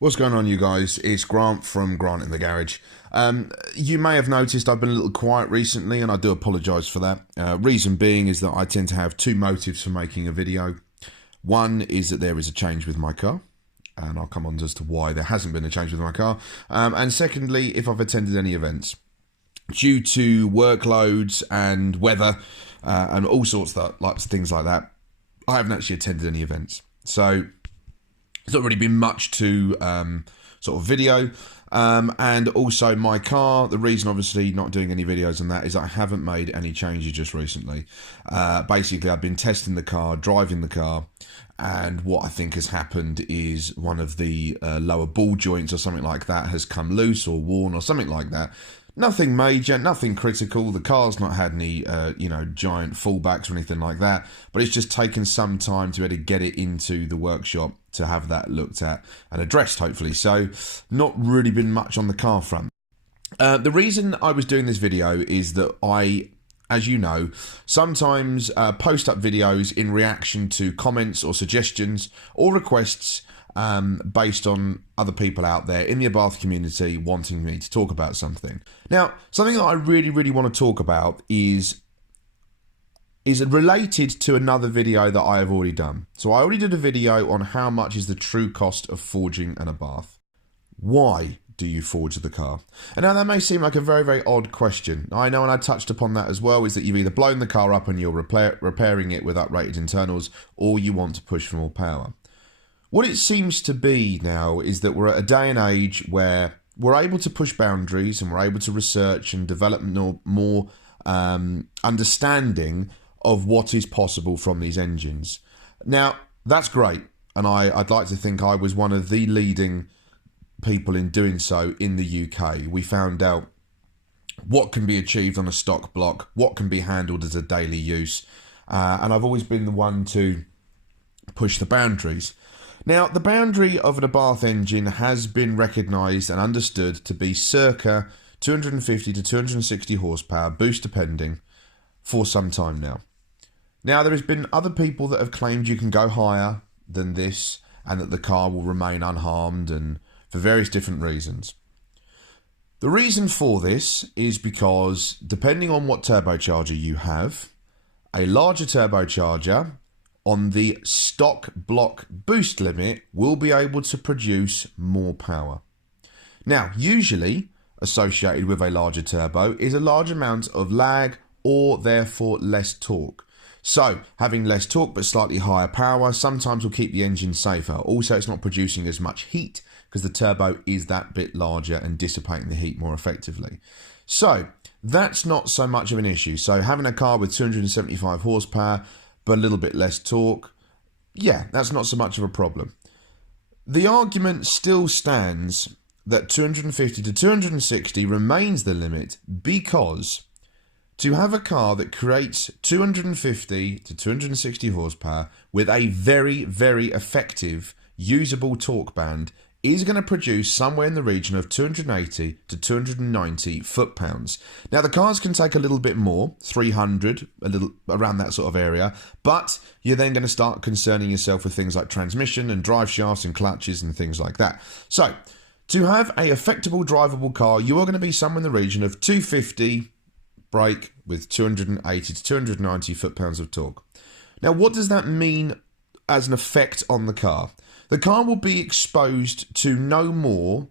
What's going on, you guys? It's Grant from Grant in the Garage. You may have noticed I've been a little quiet recently, and I do apologise for that. Reason being is that I tend to have two motives for making a video. One is that there is a change with my car, and I'll come on as to why there hasn't been a change with my car. And secondly, if I've attended any events. Due to workloads and weather and all sorts of things like that, I haven't actually attended any events. So there's not really been much to sort of video. And also my car, the reason obviously not doing any videos on that is I haven't made any changes just recently. Basically, I've been testing the car, driving the car, and what I think has happened is one of the lower ball joints or something like that has come loose or worn or something like that. Nothing major, nothing critical. The car's not had any, giant fallbacks or anything like that. But it's just taken some time to be able to get it into the workshop to have that looked at and addressed, hopefully. So, not really been much on the car front. The reason I was doing this video is that I, as you know, sometimes post up videos in reaction to comments or suggestions or requests based on other people out there in the Abarth community wanting me to talk about something. Now, something that I really want to talk about is related to another video that I have already done. So I already did a video on how much is the true cost of forging an Abarth. Why do you forge the car? And now that may seem like a very odd question. I know, and I touched upon that as well, is that you've either blown the car up and you're repairing it with uprated internals, or you want to push for more power. What it seems to be now is that we're at a day and age where we're able to push boundaries and we're able to research and develop more understanding of what is possible from these engines. Now, that's great, and I'd like to think I was one of the leading people in doing so in the UK. We found out what can be achieved on a stock block, what can be handled as a daily use, and I've always been the one to push the boundaries. Now, the boundary of an Abarth engine has been recognised and understood to be circa 250 to 260 horsepower, boost depending, for some time now. Now, there has been other people that have claimed you can go higher than this and that the car will remain unharmed, and for various different reasons. The reason for this is because, depending on what turbocharger you have, a larger turbocharger on the stock block boost limit will be able to produce more power. Now, usually associated with a larger turbo is a large amount of lag, or therefore less torque. So, having less torque but slightly higher power sometimes will keep the engine safer. Also, it's not producing as much heat because the turbo is that bit larger and dissipating the heat more effectively. So, that's not so much of an issue. So, having a car with 275 horsepower but a little bit less torque, yeah, that's not so much of a problem. The argument still stands that 250 to 260 remains the limit, because to have a car that creates 250 to 260 horsepower with a very effective usable torque band is going to produce somewhere in the region of 280 to 290 foot-pounds. Now, the cars can take a little bit more, 300, a little around that sort of area, but you're then going to start concerning yourself with things like transmission and drive shafts and clutches and things like that. So, to have a effectable, drivable car, you are going to be somewhere in the region of 250 brake with 280 to 290 foot-pounds of torque. Now, what does that mean as an effect on the car? The car will be exposed to no more,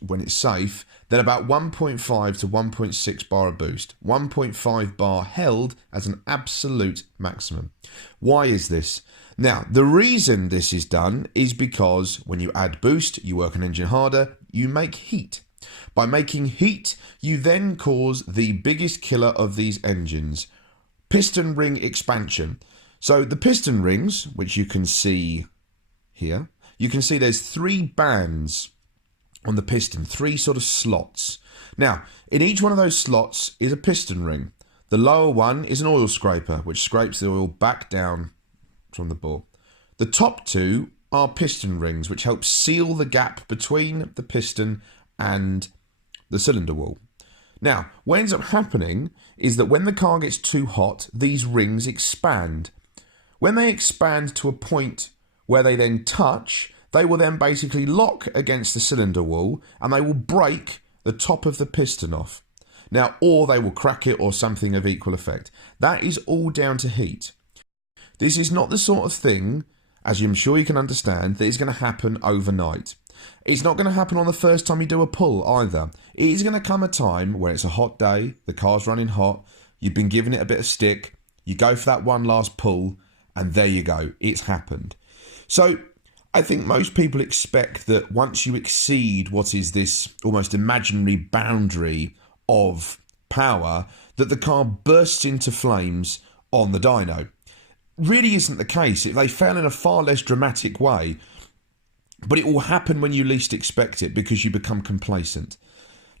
when it's safe, than about 1.5 to 1.6 bar of boost. 1.5 bar held as an absolute maximum. Why is this? Now, the reason this is done is because when you add boost, you work an engine harder, you make heat. By making heat, you then cause the biggest killer of these engines, piston ring expansion. So the piston rings, which you can see here, you can see there's three bands on the piston, three sort of slots. Now, in each one of those slots is a piston ring. The lower one is an oil scraper, which scrapes the oil back down from the bore. The top two are piston rings, which help seal the gap between the piston and the cylinder wall. Now, what ends up happening is that when the car gets too hot, these rings expand. When they expand to a point where they then touch, they will then basically lock against the cylinder wall and they will break the top of the piston off. Now, or they will crack it or something of equal effect. That is all down to heat. This is not the sort of thing, as I'm sure you can understand, that is going to happen overnight. It's not going to happen on the first time you do a pull either. It is going to come a time when it's a hot day, the car's running hot, you've been giving it a bit of stick, you go for that one last pull, and there you go, it's happened. So I think most people expect that once you exceed what is this almost imaginary boundary of power, that the car bursts into flames on the dyno. Really isn't the case. They fail in a far less dramatic way, but it will happen when you least expect it because you become complacent.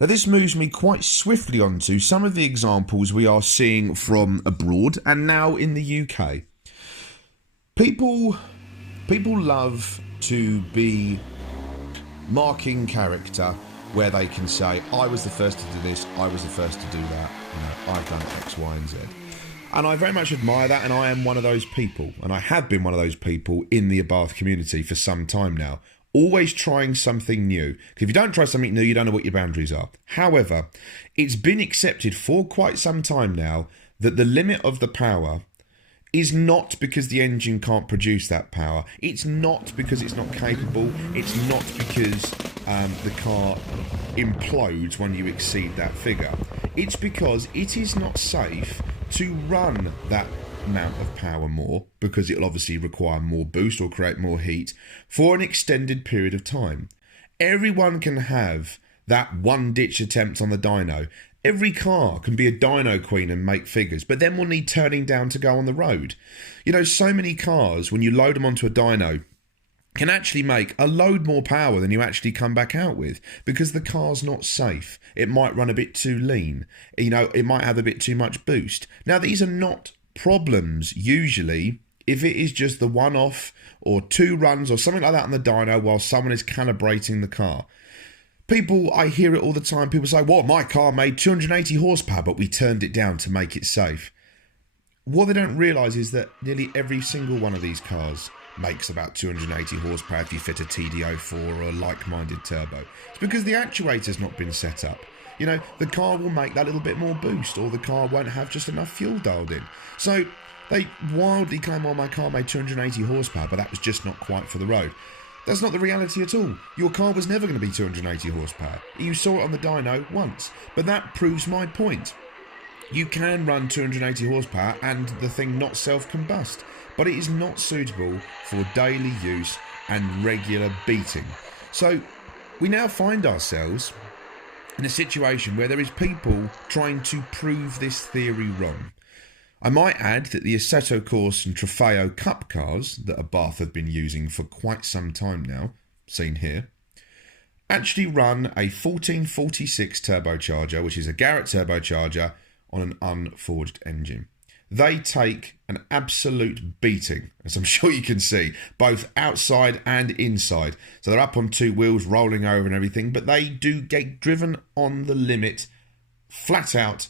Now, this moves me quite swiftly onto some of the examples we are seeing from abroad and now in the UK. People love to be marking character where they can say, I was the first to do this, I was the first to do that, I've done X, Y, and Z. And I very much admire that, and I am one of those people, and I have been one of those people in the Abarth community for some time now, always trying something new. Because if you don't try something new, you don't know what your boundaries are. However, it's been accepted for quite some time now that the limit of the power is not because the engine can't produce that power. It's not because it's not capable. It's not because the car implodes when you exceed that figure. It's because it is not safe to run that amount of power more, because it'll obviously require more boost or create more heat for an extended period of time. Everyone can have that one-ditch attempt on the dyno. Every car can be a dyno queen and make figures, but then we'll need turning down to go on the road. So many cars, when you load them onto a dyno, can actually make a load more power than you actually come back out with because the car's not safe. It might run a bit too lean. It might have a bit too much boost. Now, these are not problems usually if it is just the one-off or two runs or something like that on the dyno while someone is calibrating the car. I hear it all the time. People say, well, my car made 280 horsepower, but we turned it down to make it safe. What they don't realise is that nearly every single one of these cars makes about 280 horsepower if you fit a TD04 or a like-minded turbo. It's because the actuator's not been set up. The car will make that little bit more boost, or the car won't have just enough fuel dialed in. So they wildly claim, well, my car made 280 horsepower, but that was just not quite for the road. That's not the reality at all. Your car was never going to be 280 horsepower. You saw it on the dyno once, but that proves my point. You can run 280 horsepower and the thing not self-combust, but it is not suitable for daily use and regular beating. So we now find ourselves in a situation where there is people trying to prove this theory wrong. I might add that the Assetto Corsa and Trofeo Cup cars that Abarth have been using for quite some time now, seen here, actually run a 1446 turbocharger, which is a Garrett turbocharger on an unforged engine. They take an absolute beating, as I'm sure you can see, both outside and inside. So they're up on two wheels, rolling over and everything, but they do get driven on the limit, flat out,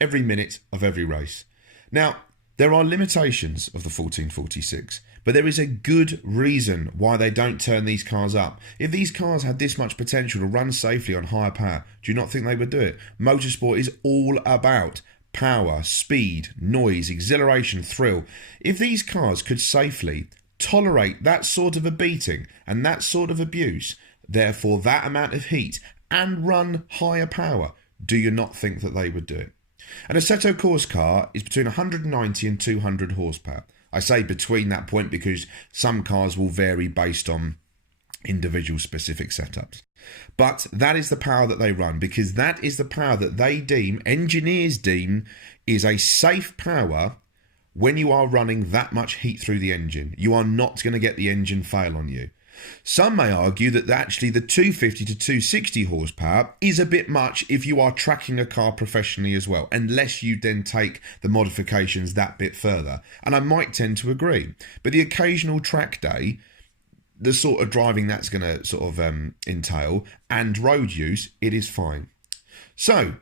every minute of every race. Now, there are limitations of the 1446, but there is a good reason why they don't turn these cars up. If these cars had this much potential to run safely on higher power, do you not think they would do it? Motorsport is all about power, speed, noise, exhilaration, thrill. If these cars could safely tolerate that sort of a beating and that sort of abuse, therefore that amount of heat, and run higher power, do you not think that they would do it? An Assetto Corsa car is between 190 and 200 horsepower. I say between that point because some cars will vary based on individual specific setups. But that is the power that they run, because that is the power that they deem, engineers deem, is a safe power when you are running that much heat through the engine. You are not going to get the engine fail on you. Some may argue that actually the 250 to 260 horsepower is a bit much if you are tracking a car professionally as well, unless you then take the modifications that bit further. And I might tend to agree. But the occasional track day, the sort of driving that's going to sort of entail, and road use, it is fine. So,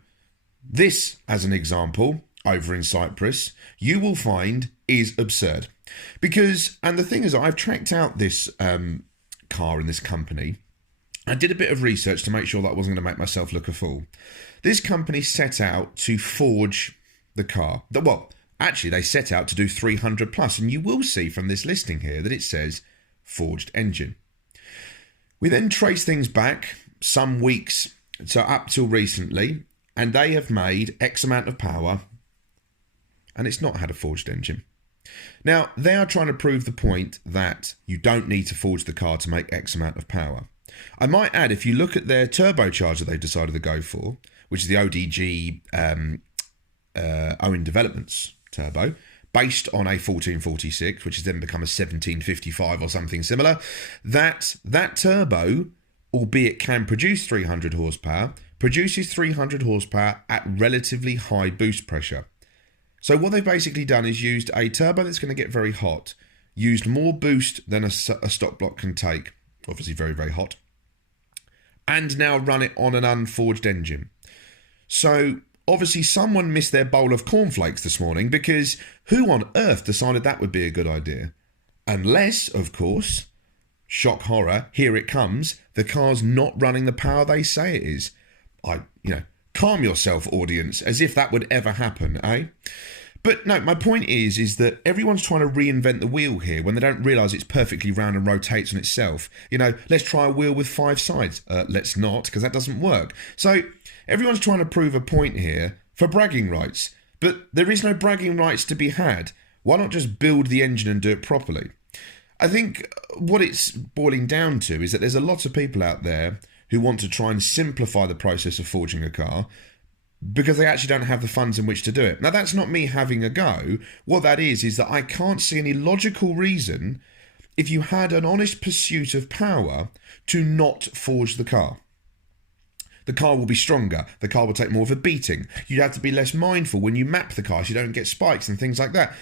this, as an example, over in Cyprus, you will find is absurd. Because, and the thing is, I've tracked out this car in this company, I did a bit of research to make sure that I wasn't going to make myself look a fool. This company set out to forge the car. Well, actually, they set out to do 300 plus, and you will see from this listing here that it says forged engine. We then trace things back some weeks, so up till recently, and they have made X amount of power, and it's not had a forged engine. Now, they are trying to prove the point that you don't need to forge the car to make X amount of power. I might add, if you look at their turbocharger they've decided to go for, which is the ODG Owen Developments turbo, based on a 1446, which has then become a 1755 or something similar, that turbo, albeit can produce 300 horsepower, produces 300 horsepower at relatively high boost pressure. So what they've basically done is used a turbo that's going to get very hot, used more boost than a stock block can take, obviously very, very hot, and now run it on an unforged engine. So obviously someone missed their bowl of cornflakes this morning, because who on earth decided that would be a good idea? Unless, of course, shock horror, here it comes, the car's not running the power they say it is. Calm yourself, audience, as if that would ever happen, eh? But no, my point is that everyone's trying to reinvent the wheel here when they don't realise it's perfectly round and rotates on itself. Let's try a wheel with 5 sides. Let's not, because that doesn't work. So everyone's trying to prove a point here for bragging rights, but there is no bragging rights to be had. Why not just build the engine and do it properly? I think what it's boiling down to is that there's a lot of people out there who want to try and simplify the process of forging a car because they actually don't have the funds in which to do it. Now, that's not me having a go. What that is that I can't see any logical reason, if you had an honest pursuit of power, to not forge the car. The car will be stronger. The car will take more of a beating. You'd have to be less mindful when you map the car so you don't get spikes and things like that.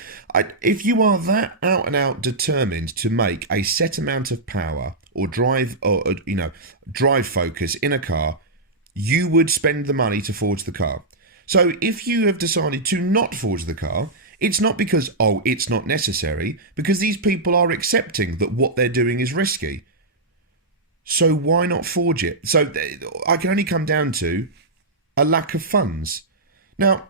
If you are that out and out determined to make a set amount of power or drive focus in a car, you would spend the money to forge the car. So if you have decided to not forge the car, it's not because, it's not necessary, because these people are accepting that what they're doing is risky. So why not forge it? So I can only come down to a lack of funds. Now,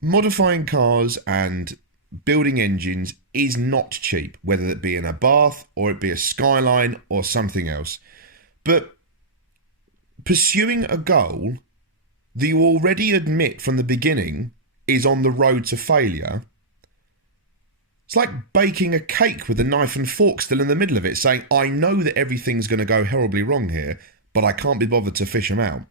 modifying cars and building engines is not cheap, whether it be an Abarth or it be a Skyline or something else. But pursuing a goal that you already admit from the beginning is on the road to failure, it's like baking a cake with a knife and fork still in the middle of it, saying, I know that everything's going to go horribly wrong here, but I can't be bothered to fish them out.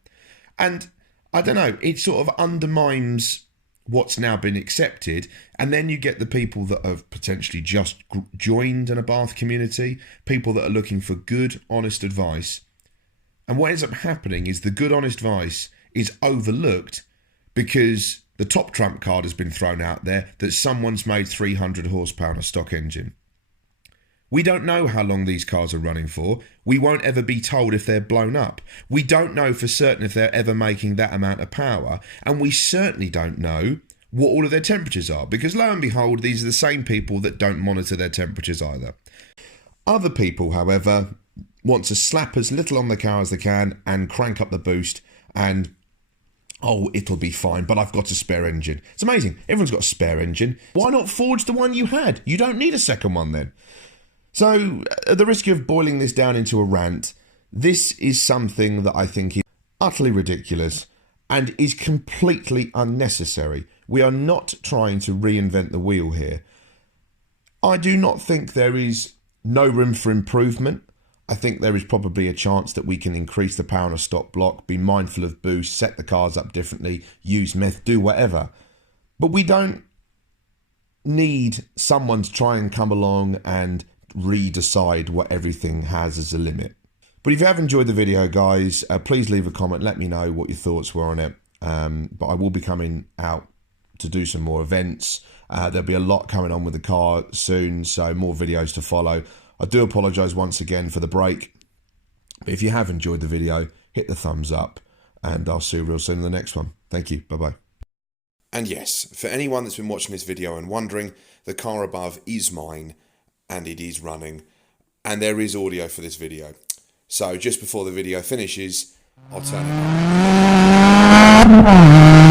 And I don't know, it sort of undermines what's now been accepted, and then you get the people that have potentially just joined an Abarth community, people that are looking for good, honest advice. And what ends up happening is the good, honest advice is overlooked because the top trump card has been thrown out there that someone's made 300 horsepower on a stock engine. We don't know how long these cars are running for. We won't ever be told if they're blown up. We don't know for certain if they're ever making that amount of power. And we certainly don't know what all of their temperatures are, because lo and behold, these are the same people that don't monitor their temperatures either. Other people, however, want to slap as little on the car as they can and crank up the boost and, it'll be fine, but I've got a spare engine. It's amazing. Everyone's got a spare engine. Why not forge the one you had? You don't need a second one then. So, at the risk of boiling this down into a rant, this is something that I think is utterly ridiculous and is completely unnecessary. We are not trying to reinvent the wheel here. I do not think there is no room for improvement. I think there is probably a chance that we can increase the power on a stock block, be mindful of boost, set the cars up differently, use meth, do whatever. But we don't need someone to try and come along and redecide what everything has as a limit. But if you have enjoyed the video, guys, please leave a comment. Let me know what your thoughts were on it. But I will be coming out to do some more events. There'll be a lot coming on with the car soon, so more videos to follow. I do apologise once again for the break. But if you have enjoyed the video, hit the thumbs up, and I'll see you real soon in the next one. Thank you. Bye-bye. And yes, for anyone that's been watching this video and wondering, the car above is mine, and it is running. and there is audio for this video. So just before the video finishes, I'll turn it on.